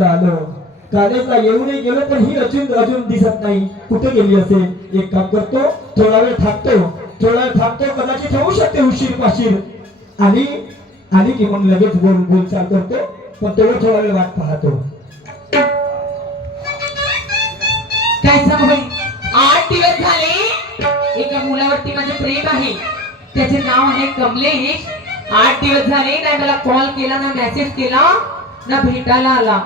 कॉलेजला आलो, कॉलेजला येऊनही गेलो, पण ही अजून अजून दिसत नाही. कुठे गेली असेल? एक काम करतो, थोडा वेळ थांबतो, कदाचित होऊ शकते उशीर पाशीर. आणि आली की मग लगेच बोलचाल करतो, पण तेवढं थोडा वेळ वाट पाहतो. काय सांगू बाई, 8 दिवस झाले एका मुलावरती माझे प्रेम आहे. त्याचे नाव आहे कमलेश. 8 दिवस झाले नाही मला कॉल केला, ना मेसेज केला, ना भेटायला आला.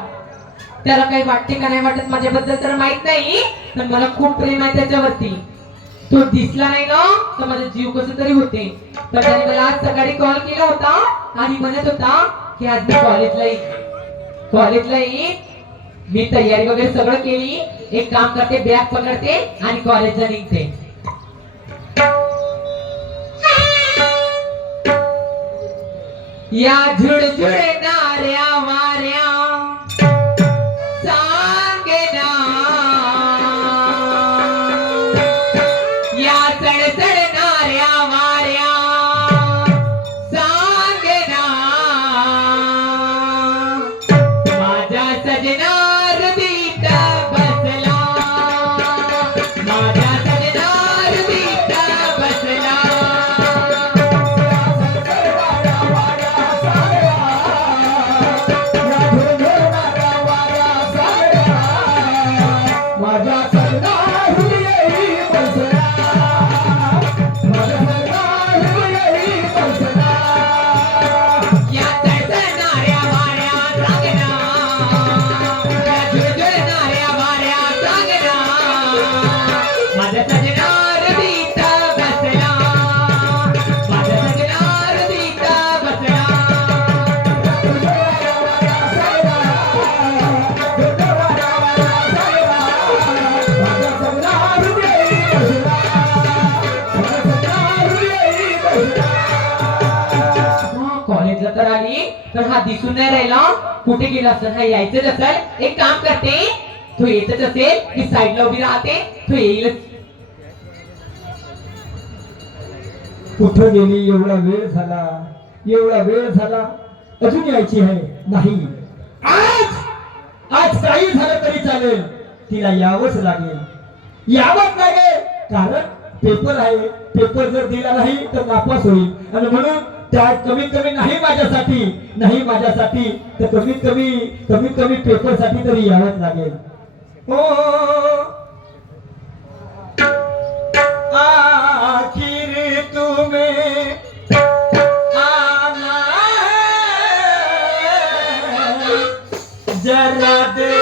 त्याला काही वाटते का नाही वाटत माझ्याबद्दल तर माहित नाही, पण मला खूप प्रेम आहे त्याच्यावरती. तो दिसला नाही ना तर माझा जीव कसं तरी होते. पण त्याने मला आज सकाळी कॉल केला होता आणि म्हणत होता की आज मी कॉलेजला येईन. मी तयारी वगैरे सगळं केली. एक काम करते, बॅग पकडते आणि कॉलेजला निघते. या झुळझुळणाऱ्या वाऱ्या सांगेना, या चढचढणाऱ्या वाऱ्या सांगेना, माझ्या सजना हृदयीत बसला, माझ्या सजना हृदयीत बसला. तर आली तर हा दिसून नाही राहिला. कुठे गेला असेल? हा यायचंच असेल. एक काम करते, तो येतच असेल, मी साईडला उभी राहते, तो येईलच. कुठं गेली? एवढा वेळ झाला अजून यायची आहे नाही. आज काही झालं तरी चालेल, तिला यावंच लागेल. कारण पेपर आहे. पेपर जर दिला नाही तर नापास होईल. आणि म्हणून त्या कमीत कमी नाही माझ्यासाठी तर कमीत कमी पेपर साठी तरी यावंच लागेल. हो, आखिर तुम्हें आना जरा दे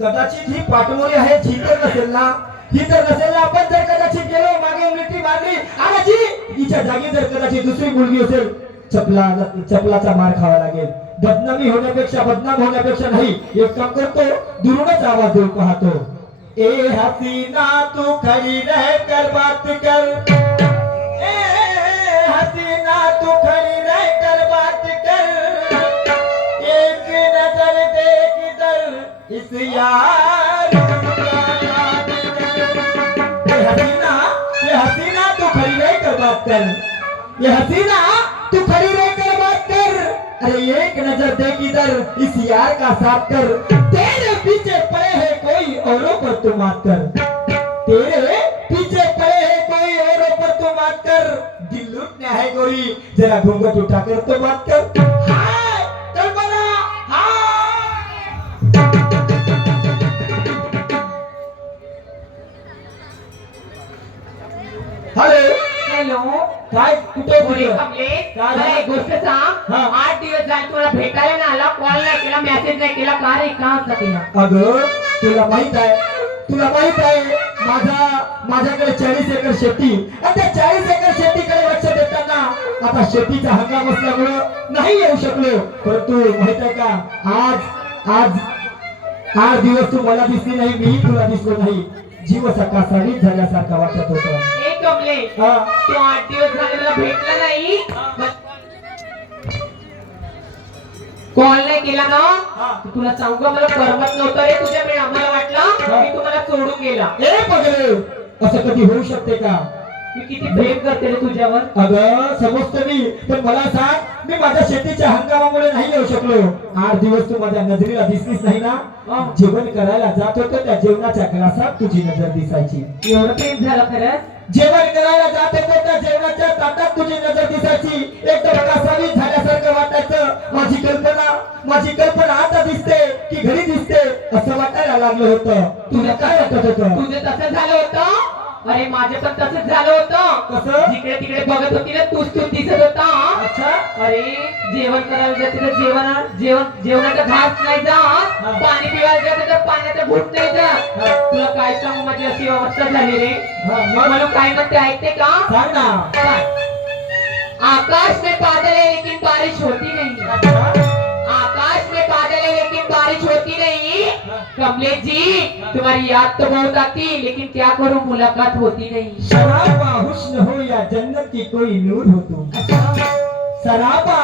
कदाचित ही पाठमोरी आहे. ही तर नसेल ना आपण जर कदाचित गेलो मागे मिठी मारली आणि हिच्या जागी जर कदाचित दुसरी मुलगी असेल, चपलाचा मार खावा लागेल. बदनाम होण्यापेक्षा नाही, एक काम करतो, दुरूनच आवाज देऊन पाहतो. ए हसीना तू खड़ी रह कर बात कर, ए हसीना तू खड़ी रह कर बात कर, एक नजर देख इधर इस यार. ये हसीना तू खड़ी रह कर बात कर, ये हसीना तू खड़ी रह कर बात कर, अरे एक नजर देख इधर इस यार का साथ कर, तेरे पीछे पड़े है कोई औरों पर तू मात कर, तेरे पीछे पड़े है कोई औरों पर तू मात कर, दिल लूटना है गोरी जरा घूंघट उठाकर तो बात कर। हाय कल्पना, हाय। हॅलो हॅलो काय कुठे बोले तुझं? कमलेश काय मला एक गोष्ट सांग हा. 8 दिवस झाले तुला भेटायला नाही आला कॉल नाही केला मेसेज नाही केला का रे का असला केला अगं तुला माहित आहे, तुला माहित आहे माझ्याकडे 40 एकर शेती आणि त्या 40 एकर शेतीकडे लक्ष देताना आता शेतीचा हंगाम असल्यामुळं नाही येऊ शकलो, परंतु माहित आहे का आज 8 दिवस तू मला दिसली नाही, मीही तुला दिसलो नाही, जीव असा कासावीस झाल्यासारखा वाटत होता। ए कमलेश हा. तो 8 दिवस झाले मला भेटला नाही कॉल नाही केला ना हा. तुला सांगू का मला करमत नव्हतं रे तुझ्यामुळे आम्हाला हा. वाटलं मी तुम्हाला सोडून गेला ए पगले, असं कधी होऊ शकते का? मी किती प्रेम करते रे तुझ्यावर अगं समजतो मी, पण मला सांग मी माझ्या शेतीच्या हंगामामुळे नाही येऊ शकलो, 8 दिवस तू माझ्या नजरेला दिसलीस नाही ना, जेवण करायला जात होतो त्या जेवणाच्या ग्लासात तुझी नजर दिसायची, एवढं प्रेम झालं खरंच जेवण करायला जात होतो त्या जेवणाच्या ताटात तुझी नजर दिसायची, एकदम कासावीस झाल्यासारखं वाटायचं, माझी कल्पना आता दिसते की घरी दिसते असं वाटायला लागलं होतं। तुला काय वाटत होतं? तुझं तसं झालं होतं अरे माझे पण तसंच झालं होतं कसं? जिकडे तिकडे बघत होती ना तूच दिसत होता अच्छा, अरे जेवण करायला जाते तर जेवणाचा घास नाही जात हा. पाणी पिवायला जाते तर पाण्याचा घुट नाही जात हा. तुला काय सांगू माझी अशी अवस्था झाली रे हा, मी मग? म्हणून काय म्हणते ऐकते का सांग ना। आकाश में बादल है लेकिन बारिश होती नहीं आकाश में बादल है लेकिन बारिश होती नहीं कमलेश जी तुम्हारी याद तो बहुत आती लेकिन क्या करूं मुलाकात होती नहीं शराबा हुस्न हो या जन्नत की कोई नूर हो तुम, शराबा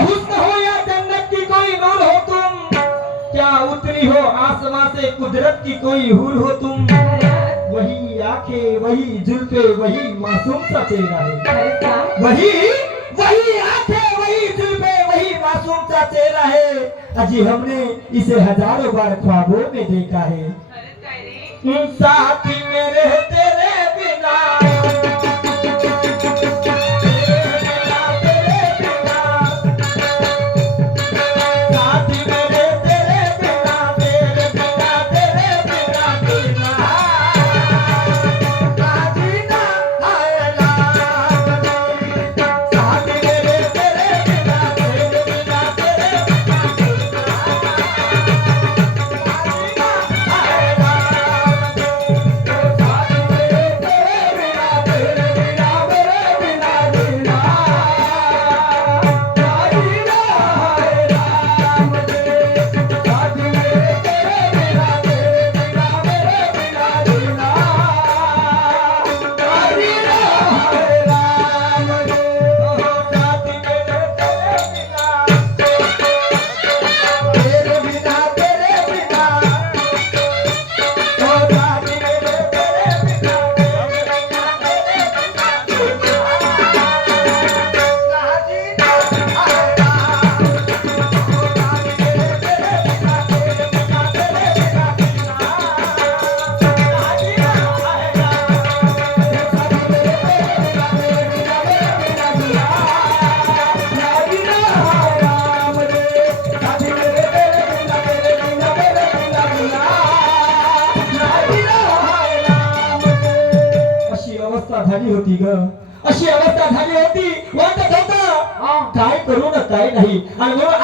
हुस्न हो या जन्नत की कोई नूर हो तुम, क्या उतरी हो आसमां से कुदरत की कोई हूर हो तुम, वही आंखें वही जुल्फे वही मासूम सा चेहरा है, वही आंखें वही जुल्फे वही मासूम सा चेहरा है, अजी हमने इसे हजारों बार ख्वाबों में देखा है, साथी मेरे तेरे बिना झाली होती ग, अशी अवस्था झाली होती, वाटत होतं काय करू ना काय नाही, आणि म्हणून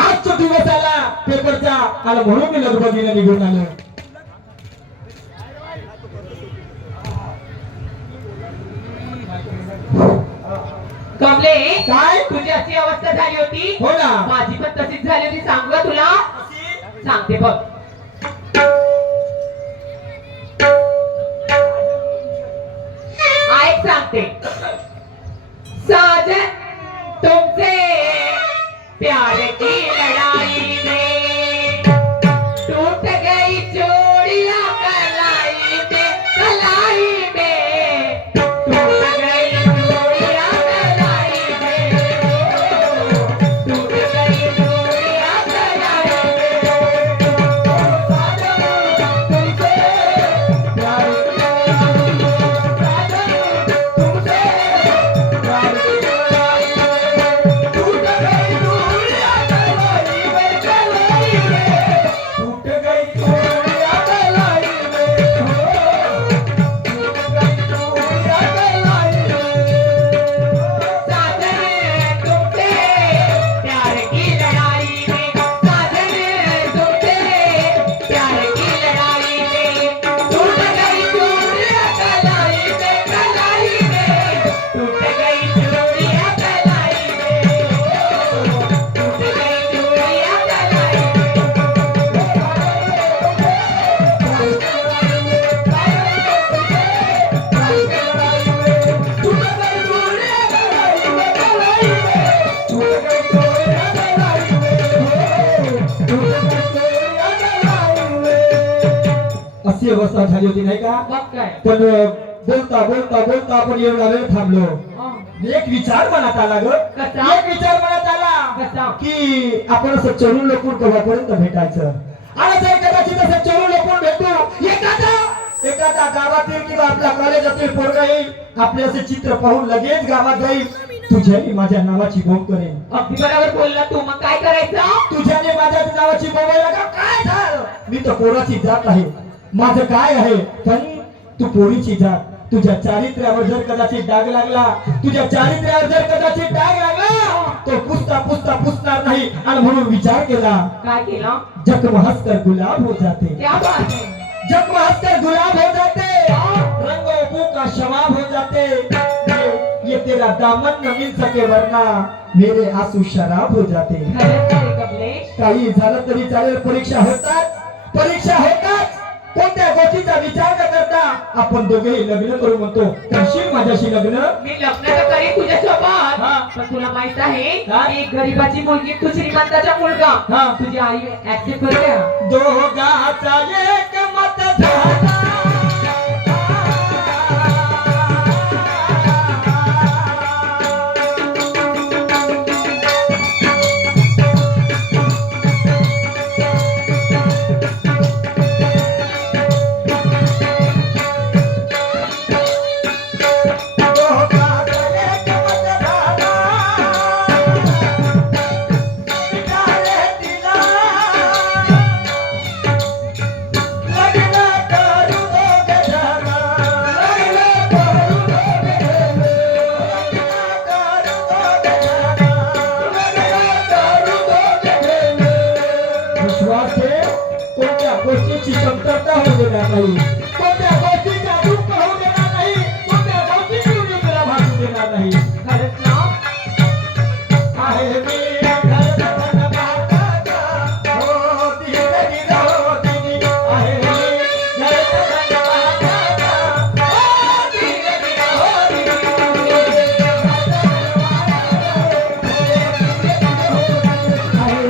आज तो दिवस आला पेपरचा, आणि म्हणून मी लगबगीने निघून आलो। कमले काय? तुझी अशी अवस्था झाली होती हो ना, माझी पण तशीच झाली होती सांगू का तुला सांगते बघ ऐक सांगते साजन तुमसे प्यार की लड़ाई में टूट गई चूड़ियां कलाई में टूट गई चूड़ियां कलाई में में टूट गई चूड़ियां कलाई में हो टूट गई चूड़ियां कलाई में साजन तुमसे प्यार की लड़ाई में साजन तुमसे प्यार की लड़ाई में टूट गई चूड़ियां कलाई में टूट गई चूड़ियां कलाई में टूट गई चूड़ियां कलाई अशी अवस्था झाली होती नाही का मग काय पण बोलता बोलता बोलता आपण एवढा वेळ थांबलो एक विचार मनात आला ग कसा? एक विचार मनात आला कसा? की आपण असं चढून लपून केव्हापर्यंत भेटायचं आणि जर कदाचित असं चढून लपून भेटू एखादा गावातील किंवा आपल्या कॉलेजातील पोरगा येईल आपले असे चित्र पाहून लगेच गावात जाईल तुझ्याने माझ्या नावाची बोंब करेन अगदी बरोबर बोलला तू मग काय करायचं तुझ्याने माझ्या नावाची बोंब का काय झालं मी तर पोराची जात आहे माझं काय आहे पण तू पोरीची जात तुझ्या चारित्र्यावर जर कदाचित डाग लागला तुझ्या चारित्र्यावर जर कदाचित डाग लागला तो पुसता पुसता पुसणार नाही आणि म्हणून विचार केला काय केलं जख्म हंसकर गुलाब हो जाते क्या बात है जख्म हंसकर गुलाब हो जाते रंगों बू का शवाब हो जाते ये तेरा दामन न मिल सके वरना मेरे आंसू शराब हो जाते खरंच आहे कमलेश काही झालं तरी चालेल परीक्षा होतात कोणत्या गोष्टीचा विचार न करता आपण दोघेही लग्न करू म्हणतो करशील माझ्याशी लग्न मी लग्न तर करीन तुझ्यासोबत हा. पण तुला माहित आहे काय? एक गरीबाची मुलगी तू श्रीमंताचा मुलगा हा. तुझी आई ऍक्सेप्ट करते दोघाचा एक मत झाला कोणत्या गोष्टीची कमतरता होऊ देणार नाही कोणत्या गोष्टीचा दुःख होऊ देणार नाही कोणत्या गोष्टीची उणीव भासू देणार नाही खरंच ना आहे मी धन भागाचा, हो दिलगी रोदिनी. आहे मी धन भागाचा, हो दिलगी रोदिनी. आहे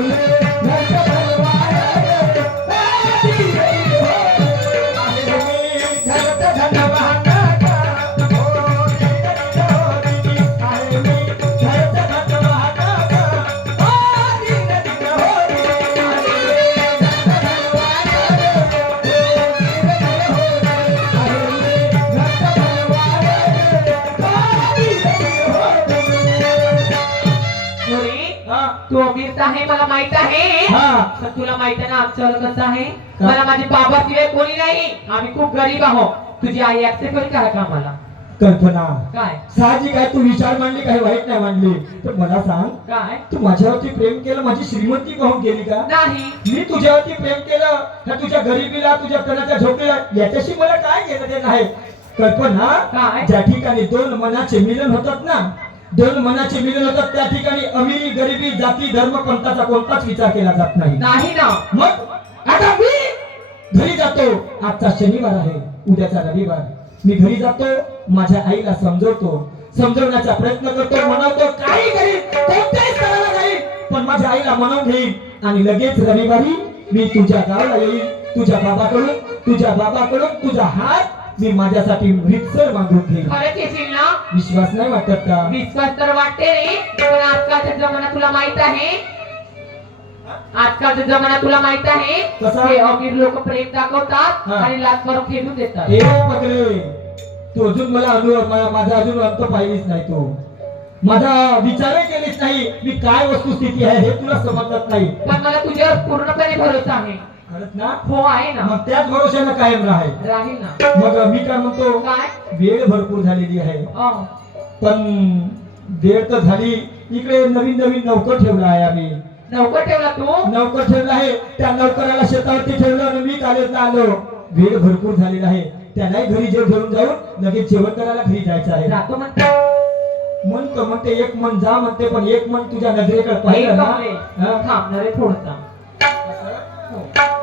मी तू अमीर आहे मला माहित आहे हा. पण तुला माहित आहे ना आमचं कसं आहे का? मला माझे बाबा शिवाय कोणी नाही आम्ही खूप गरीब आहोत तुझी आई ऍक्सेप्ट करेल का का मला कल्पना काय साहजिक आहे तू विचार मांडली काही वाईट नाही मांडली पण मला सांग काय तू माझ्यावरती प्रेम केलं माझी श्रीमंती पाहून गेली का नाही मी तुझ्यावरती प्रेम केलं तर तुझ्या गरिबीला तुझ्या तणाच्या झोपीला याच्याशी मला काय घेणं देणं आहे कल्पना काय? ज्या ठिकाणी दोन मनाचे मिलन होतात ना दोन मनाचे मिलन होतात त्या ठिकाणी अमिरी गरिबी जाती धर्म पंथाचा कोणताच विचार केला जात नाही नाही ना मग आता मी घरी जातो आजचा शनिवार आहे उद्याचा रविवार मी घरी जातो माझ्या आईला समजवण्याचा प्रयत्न करतो मनवतो काही करीन कोणत्याही स्तराला जाईल पण माझ्या आईला मनवून घेईल आणि लगेच रविवारी मी तुझ्या गावाला येईल तुझ्या बाबाकडून तुझा हात मी माझ्यासाठी रितसर मागून घेईल खरंच येशील ना विश्वास नाही वाटत का विश्वास तर वाटते रे पण आजकालचा जमाना तुला माहित आहे आजकालचा जमाना तुला माहित आहे कसा? हे अमीर लोक प्रेम दाखवतात हा. आणि लाच मारून फेकून देतात ए पगले तू अजून मला माझा अजून अंत पाहिलीच नाही तू माझा विचारही केलीच नाही मी काय वस्तुस्थिती आहे हे तुला समजत नाही. पण मला तुझ्यावर पूर्णपणे भरोसा आहे. खरंच ना? हो आहे ना. मग त्याच भरोशानं कायम राहील. राहील ना. मग मी काय म्हणतो, काय वेळ भरपूर झालेली आहे अं, पण वेळ तर झाली. इकडे नवीन नवीन नौकर ठेवला आहे आम्ही. नौकर ठेवला तू. नौकर ठेवला आहे, त्या नौकराला शेतावरती ठेवलं आणि मी कॉलेजला आलो. वेळ भरपूर झालेला आहे, त्यालाही घरी जेवण घेऊन जाऊन लगेच जेवण करायला घरी जायचं आहे. जातो म्हणतो. म्हणतो म्हणते एक मन जा म्हणते, पण एक मन तुझ्या नजरेकडे पाहिलं ना. हा? थांबणार आहे थोडसा. असं?